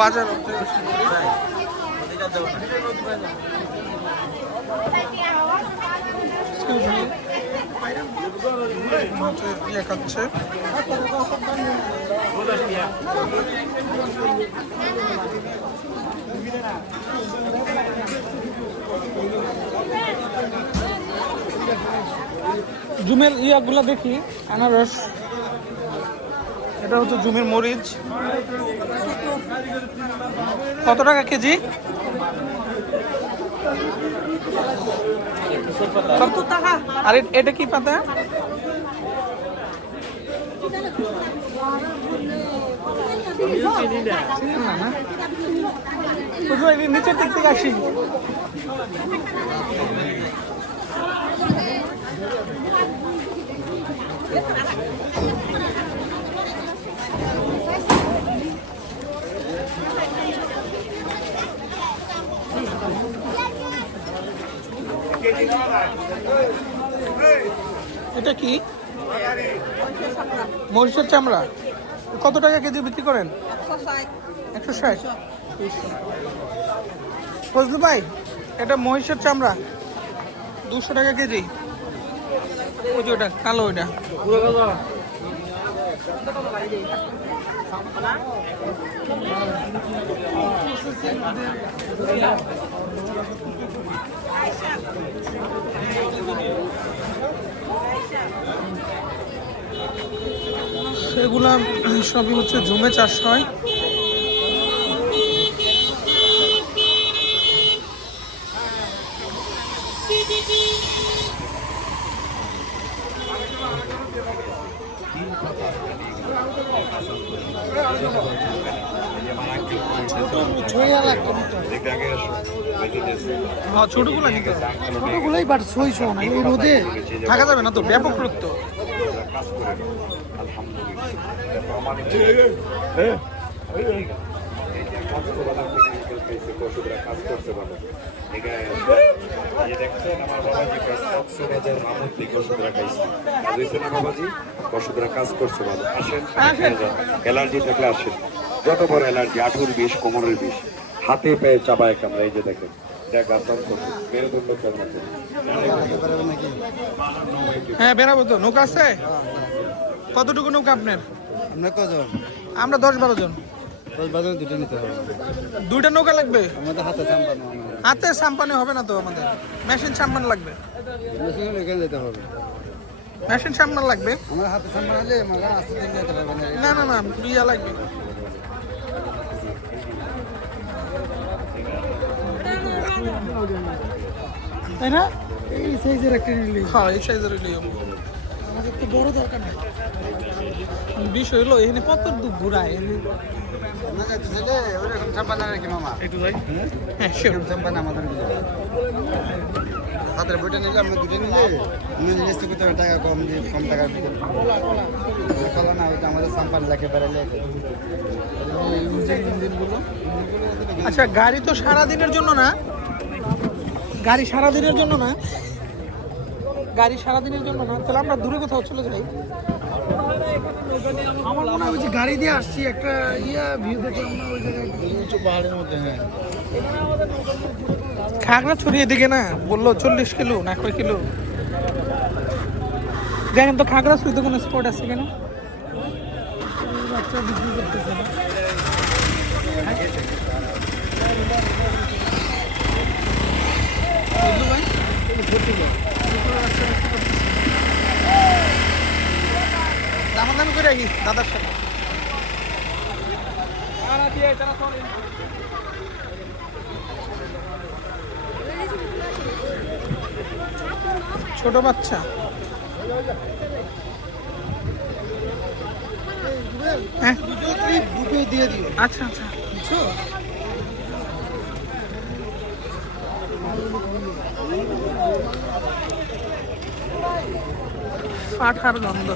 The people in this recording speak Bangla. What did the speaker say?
বাজার ইয়ে খাচ্ছে। জুমের ইয়াগুলো দেখি, আনারস, এটা হচ্ছে জুমের মরিচ। কত টাকা কেজি? আর এটা কি পাতা? নিচের দিক থেকে আসি। এটা কি? মহিষের চামড়া। কত টাকা কেজি বিক্রি করেন? 160। ফজলু ভাই, এটা মহিষের চামড়া 200 টাকা কেজি। ওই যে ওটা কালো, ওইটা সেগুলা সবই হচ্ছে জমে চাষ হয়। ছোটগুলোই বাট সইছ না, এই রোদে থাকা যাবে না তো, ব্যাপক রোদ তো। অ্যালার্জি থাকলে আসেন, যত বড় অ্যালার্জি, আঁঠুর বিষ, কোমরের বিষ, হাতে পায়ে চাবায় কামড়া, এই যে দেখেন হ্যাঁ বেরাবো তো। নৌকা আছে? কতটুকু নৌকা আপনার? আমরা কজন? আমরা 10-12 জন। 10-12 জন দুটো নিতে হবে। দুইটা নৌকা লাগবে? আমাদের হাতে সাম্পানো। হাতে সাম্পানি হবে না তো, আমাদের মেশিন সাম্পান লাগবে। মেশিনে এখানে যেতে হবে। মেশিন সাম্পান লাগবে। আমার হাতে সাম্পান হলে আমরা আস্তে দিন যেতে পারবো না। না না, বিয়া লাগবে। তাই না? এই সাইজের একটা নিলে। হ্যাঁ, এই সাইজের নিলেই হবে। আমাদের তো বড় দরকার নাই। বিষয় হলো এখানে কত দূর ঘুরায়। না যাইতে চাইলে ওরকম সাম্পান না নাকি মামা? একটু যাই। হ্যাঁ শিওর। সাম্পান আমাদের হাতের বইটা নিলে, আমরা দুটো নিলে জিনিস থেকে তো টাকা কম দিয়ে, কম টাকার ভিতরে কলা না, ওইটা আমাদের সাম্পান লাগে বেড়ালে। আচ্ছা, গাড়ি তো সারাদিনের জন্য না, গাড়ি সারাদিনের জন্য না, গাড়ি সারাদিনের জন্য না। তাহলে আমরা দূরে কোথাও চলে যাই। আমার মনে হয় গাড়ি দিয়ে আসছি, একটা ভিউ দেখলাম না ওই জায়গায় উঁচু পাহাড়ের মধ্যে। হ্যাঁ, খাগড়াছড়ি এদিকে না বললো 40 কিলো না কয় কিলো। দেখেন তো খাগড়াছড়িতে কোনো স্পট আছে কেন? বাচ্চা বিক্রি করতেছে না। দামাদামি করে রাখি দাদার সাথে। ছোট বাচ্চা। হ্যাঁ, দুটো দিয়ে দিও। আচ্ছা আচ্ছা, বুঝছো? পাঠার গন্ধ।